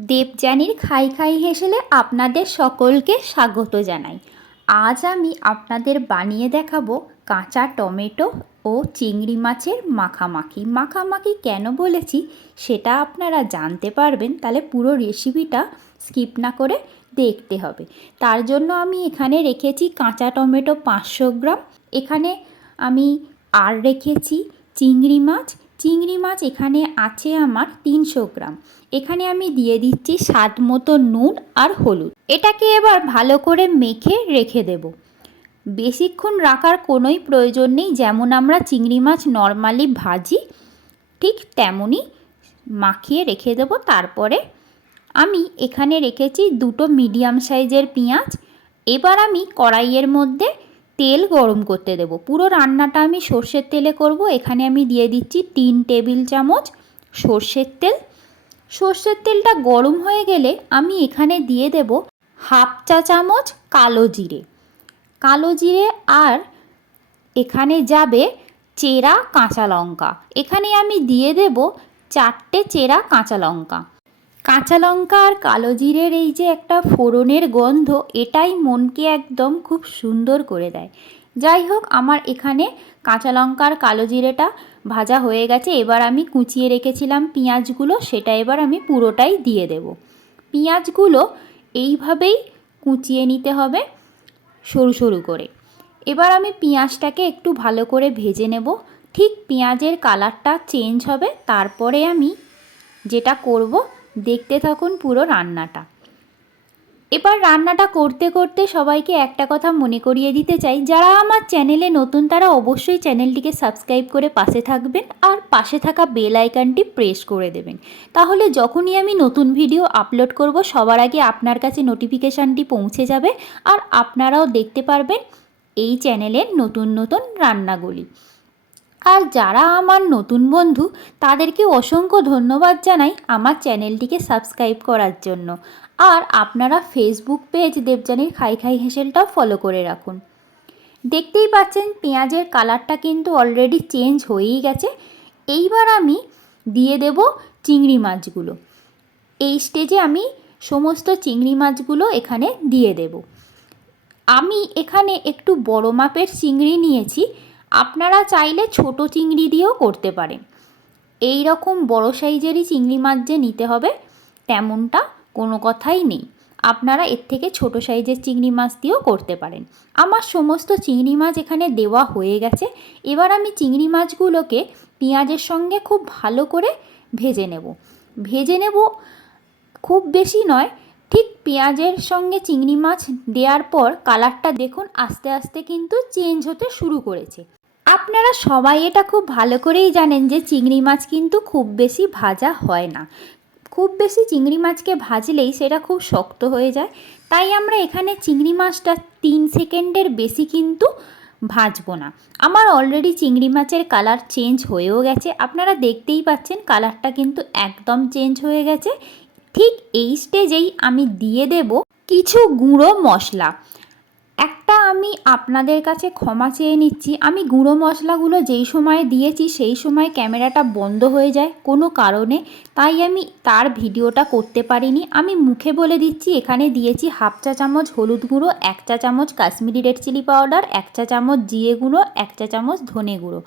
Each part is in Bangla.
দেবযানীর খাই খাই হেসেলে আপনাদের সকলকে স্বাগত জানাই। আজ আমি আপনাদের বানিয়ে দেখাবো কাঁচা টমেটো ও চিংড়ি মাছের মাখামাখি। মাখামাখি কেন বলেছি সেটা আপনারা জানতে পারবেন, তাহলে পুরো রেসিপিটা স্কিপ না করে দেখতে হবে। তার জন্য আমি এখানে রেখেছি কাঁচা টমেটো পাঁচশো গ্রাম। এখানে আমি আর রেখেছি চিংড়ি মাছ চিংড়ি মাছ এখানে আছে আমার তিনশো গ্রাম। এখানে আমি দিয়ে দিচ্ছি স্বাদ মতো নুন আর হলুদ। এটাকে এবার ভালো করে মেখে রেখে দেব। বেশিক্ষণ রাখার কোনোই প্রয়োজন নেই, যেমন আমরা চিংড়ি মাছ নর্মালি ভাজি, ঠিক তেমনই মাখিয়ে রেখে দেব। তারপরে আমি এখানে রেখেছি দুটো মিডিয়াম সাইজের পেঁয়াজ। এবার আমি কড়াইয়ের মধ্যে তেল গরম করতে দেব। পুরো রান্নাটা আমি সর্ষের তেলে করব। এখানে আমি দিয়ে দিচ্ছি তিন টেবিল চামচ সর্ষের তেল। সর্ষের তেলটা গরম হয়ে গেলে আমি এখানে দিয়ে দেব হাফ চা চামচ কালো জিরে। কালো জিরে আর এখানে যাবে চেরা কাঁচা লঙ্কা। এখানে আমি দিয়ে দেব চারটে চেরা কাঁচা লঙ্কা। কাঁচা লঙ্কা আর কালো জিরের এই যে একটা ফোড়নের গন্ধ, এটাই মনকে একদম খুব সুন্দর করে দেয়। যাই হোক, আমার এখানে কাঁচা লঙ্কা আর কালো জিরেটা ভাজা হয়ে গেছে। এবার আমি কুচিয়ে রেখেছিলাম পেঁয়াজগুলো, সেটা এবার আমি পুরোটাই দিয়ে দেব। পেঁয়াজগুলো এইভাবেই কুচিয়ে নিতে হবে সরু সরু করে। এবার আমি পেঁয়াজটাকে একটু ভালো করে ভেজে নেব। ঠিক পেঁয়াজের কালারটা চেঞ্জ হবে, তারপরে আমি যেটা করব দেখতে থাকুন পুরো রান্নাটা। এবার রান্নাটা করতে করতে সবাইকে একটা কথা মনে করিয়ে দিতে চাই, যারা আমার চ্যানেলে নতুন তারা অবশ্যই চ্যানেলটিকে সাবস্ক্রাইব করে পাশে থাকবেন আর পাশে থাকা বেল আইকনটি প্রেস করে দেবেন। তাহলে যখনই আমি নতুন ভিডিও আপলোড করব, সবার আগে আপনার কাছে নোটিফিকেশানটি পৌঁছে যাবে আর আপনারাও দেখতে পারবেন এই চ্যানেলের নতুন নতুন রান্নাগুলি। আর যারা আমার নতুন বন্ধু, তাদেরকে অসংখ্য ধন্যবাদ জানাই আমার চ্যানেলটিকে সাবস্ক্রাইব করার জন্য। আর আপনারা ফেসবুক পেজ দেবযানীর খাই খাই হেসেলটাও ফলো করে রাখুন। দেখতেই পাচ্ছেন পেঁয়াজের কালারটা কিন্তু অলরেডি চেঞ্জ হয়েই গেছে। এইবার আমি দিয়ে দেব চিংড়ি মাছগুলো। এই স্টেজে আমি সমস্ত চিংড়ি মাছগুলো এখানে দিয়ে দেব। আমি এখানে একটু বড় মাপের চিংড়ি নিয়েছি। আপনারা চাইলে ছোট চিংড়ি দিয়েও করতে পারেন। এই রকম বড় সাইজেরই চিংড়ি মাছ যে নিতে হবে, তেমনটা কোনো কথাই নেই। আপনারা এর থেকে ছোট সাইজের চিংড়ি মাছ দিয়েও করতে পারেন। আমার সমস্ত চিংড়ি মাছ এখানে দেওয়া হয়ে গেছে। এবার আমি চিংড়ি মাছগুলোকে পেঁয়াজের সঙ্গে খুব ভালো করে ভেজে নেব। ভেজে নেব খুব বেশি নয়, ঠিক পেঁয়াজের সঙ্গে চিংড়ি মাছ দেওয়ার পর কালারটা দেখুন, আস্তে আস্তে কিন্তু চেঞ্জ হতে শুরু করেছে। আপনারা সবাই এটা খুব ভালো করেই জানেন যে চিংড়ি মাছ কিন্তু খুব বেশি ভাজা হয় না। খুব বেশি চিংড়ি মাছকে ভাজলেই সেটা খুব শক্ত হয়ে যায়। তাই আমরা এখানে চিংড়ি মাছটা তিন সেকেন্ডের বেশি কিন্তু ভাজবো না। আমার অলরেডি চিংড়ি মাছের কালার চেঞ্জ হয়েও গেছে। আপনারা দেখতেই পাচ্ছেন কালারটা কিন্তু একদম চেঞ্জ হয়ে গেছে। ঠিক এই স্টেজেই আমি দিয়ে দেব কিছু গুঁড়ো মশলা। একটা আমি আপনাদের কাছে ক্ষমা চেয়ে নিচ্ছি। আমি গুঁড়ো মশলাগুলো যেই সময় দিয়েছি সেই সময় ক্যামেরাটা বন্ধ হয়ে যায় কোনো কারণে। তাই আমি তার ভিডিওটা করতে পারিনি। আমি মুখে বলে দিচ্ছি, এখানে দিয়েছি হাফ চা চামচ হলুদ গুঁড়ো, এক চা চামচ কাশ্মীরি রেড চিলি পাউডার, এক চা চামচ জিরে গুঁড়ো, এক চা চামচ ধনে গুঁড়ো।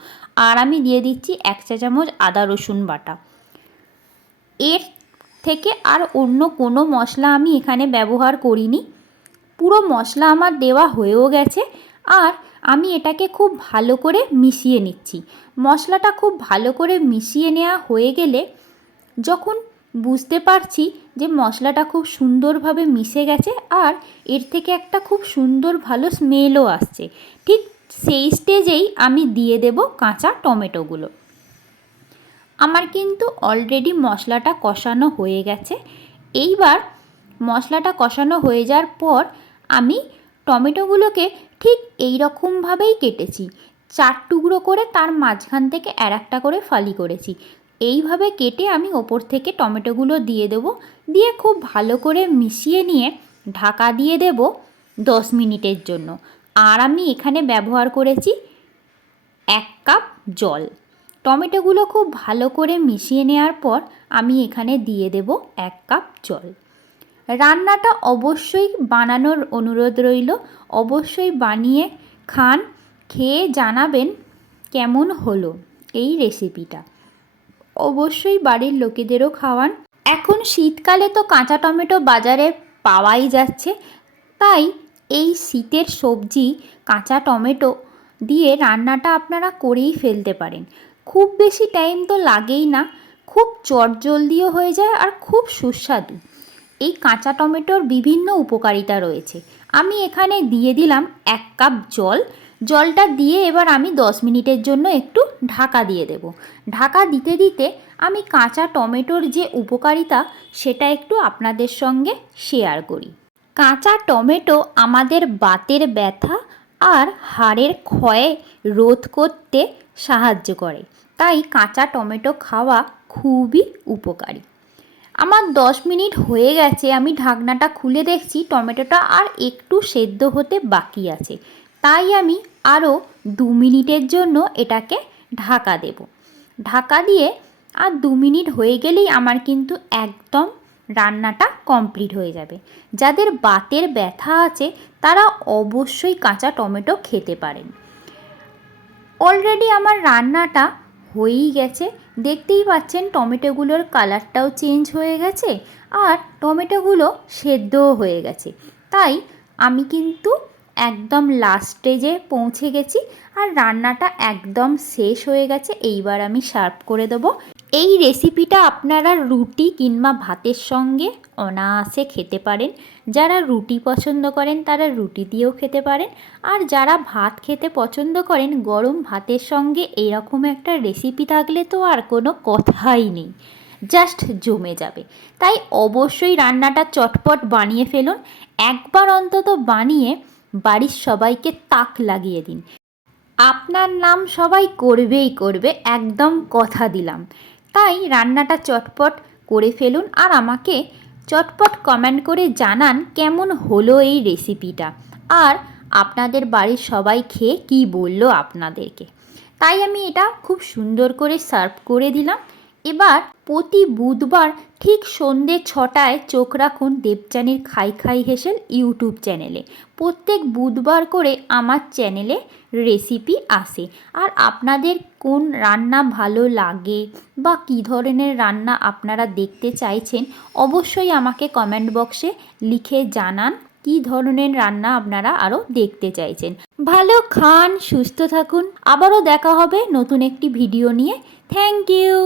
আর আমি দিয়ে দিচ্ছি এক চা চামচ আদা রসুন বাটা। এর থেকে আর অন্য কোনো মশলা আমি এখানে ব্যবহার করিনি। পুরো মশলা আমার দেওয়া হয়েও গেছে আর আমি এটাকে খুব ভালো করে মিশিয়ে নিচ্ছি। মশলাটা খুব ভালো করে মিশিয়ে নেওয়া হয়ে গেলে যখন বুঝতে পারছি যে মশলাটা খুব সুন্দরভাবে মিশে গেছে আর এর থেকে একটা খুব সুন্দর ভালো স্মেলও আসছে, ঠিক সেই স্টেজেই আমি দিয়ে দেব কাঁচা টমেটোগুলো। আমার কিন্তু অলরেডি মশলাটা কষানো হয়ে গেছে। এইবার মশলাটা কষানো হয়ে যাওয়ার পর আমি টমেটোগুলোকে ঠিক এই রকমভাবেই কেটেছি। চার টুকরো করে তার মাঝখান থেকে আর একটা করে ফালি করেছি। এইভাবে কেটে আমি ওপর থেকে টমেটোগুলো দিয়ে দেবো। দিয়ে খুব ভালো করে মিশিয়ে নিয়ে ঢাকা দিয়ে দেব দশ মিনিটের জন্য। আর আমি এখানে ব্যবহার করেছি এক কাপ জল। টমেটোগুলো খুব ভালো করে মিশিয়ে নেওয়ার পর আমি এখানে দিয়ে দেব এক কাপ জল। রান্নাটা অবশ্যই বানানোর অনুরোধ রইল। অবশ্যই বানিয়ে খান, খেয়ে জানাবেন কেমন হলো এই রেসিপিটা অবশ্যই বাড়ির লোকেদেরও খাওয়ান। এখন শীতকালে তো কাঁচা টমেটো বাজারে পাওয়াই যাচ্ছে। তাই এই শীতের সবজি, কাঁচা টমেটো দিয়ে রান্নাটা আপনারা করেই ফেলতে পারেন। খুব বেশি টাইম তো লাগেই না। খুব চটজলদিও হয়ে যায় আর খুব সুস্বাদু। এই কাঁচা টমেটোর বিভিন্ন উপকারিতা রয়েছে। আমি এখানে দিয়ে দিলাম এক কাপ জল। জলটা দিয়ে এবার আমি দশ মিনিটের জন্য একটু ঢাকা দিয়ে দেব। ঢাকা দিতে দিতে আমি কাঁচা টমেটোর যে উপকারিতা, সেটা একটু আপনাদের সঙ্গে শেয়ার করি। কাঁচা টমেটো আমাদের বাতের ব্যথা আর হাড়ের ক্ষয়ে রোধ করতে সাহায্য করে। তাই কাঁচা টমেটো খাওয়া খুবই উপকারী। আমার দশ মিনিট হয়ে গেছে, আমি ঢাকনাটা খুলে দেখছি, টমেটোটা আর একটু সেদ্ধ হতে বাকি আছে। তাই আমি আরও দু মিনিটের জন্য এটাকে ঢাকা দেব। ঢাকা দিয়ে আর দু মিনিট হয়ে গেলেই আমার কিন্তু একদম রান্নাটা কমপ্লিট হয়ে যাবে। যাদের বাতের ব্যথা আছে, তারা অবশ্যই কাঁচা টমেটো খেতে পারেন। অলরেডি আমার রান্নাটা হয়েই গেছে। দেখতেই পাচ্ছেন টমেটোগুলোর কালারটাও চেঞ্জ হয়ে গেছে আর টমেটোগুলো সেদ্ধও হয়ে গেছে। তাই আমি কিন্তু একদম লাস্ট স্টেজে পৌঁছে গেছি আর রান্নাটা একদম শেষ হয়ে গেছে, এইবার আমি সার্ভ করে দেবো। এই রেসিপিটা আপনারা রুটি কিংবা ভাতের সঙ্গে অনায়াসে খেতে পারেন। যারা রুটি পছন্দ করেন, তারা রুটি দিয়েও খেতে পারেন। আর যারা ভাত খেতে পছন্দ করেন, গরম ভাতের সঙ্গে এরকম একটা রেসিপি থাকলে তো আর কোনো কথাই নেই। জাস্ট জমে যাবে। তাই অবশ্যই রান্নাটা চটপট বানিয়ে ফেলুন। একবার অন্তত বানিয়ে বাড়ির সবাইকে তাক লাগিয়ে দিন। আপনার নাম সবাই করবেই করবে, একদম কথা দিলাম। তাই রান্নাটা চটপট করে ফেলুন আর আমাকে চটপট কমেন্ট করে জানান কেমন হলো এই রেসিপিটা আর আপনাদের বাড়ির সবাই খেয়ে কি বলল আপনাদেরকে। তাই আমি এটা খুব সুন্দর করে সার্ভ করে দিলাম। এবার প্রতি বুধবার ঠিক সন্ধে ছটায় চোখ রাখুন দেবচানির খাই খাই হেসেল ইউটিউব চ্যানেলে। প্রত্যেক বুধবার করে আমার চ্যানেলে রেসিপি আসে। আর আপনাদের কোন রান্না ভালো লাগে বা কী ধরনের রান্না আপনারা দেখতে চাইছেন, অবশ্যই আমাকে কমেন্ট বক্সে লিখে জানান কী ধরনের রান্না আপনারা আরও দেখতে চাইছেন। ভালো খান, সুস্থ থাকুন। আবারও দেখা হবে নতুন একটি ভিডিও নিয়ে। Thank you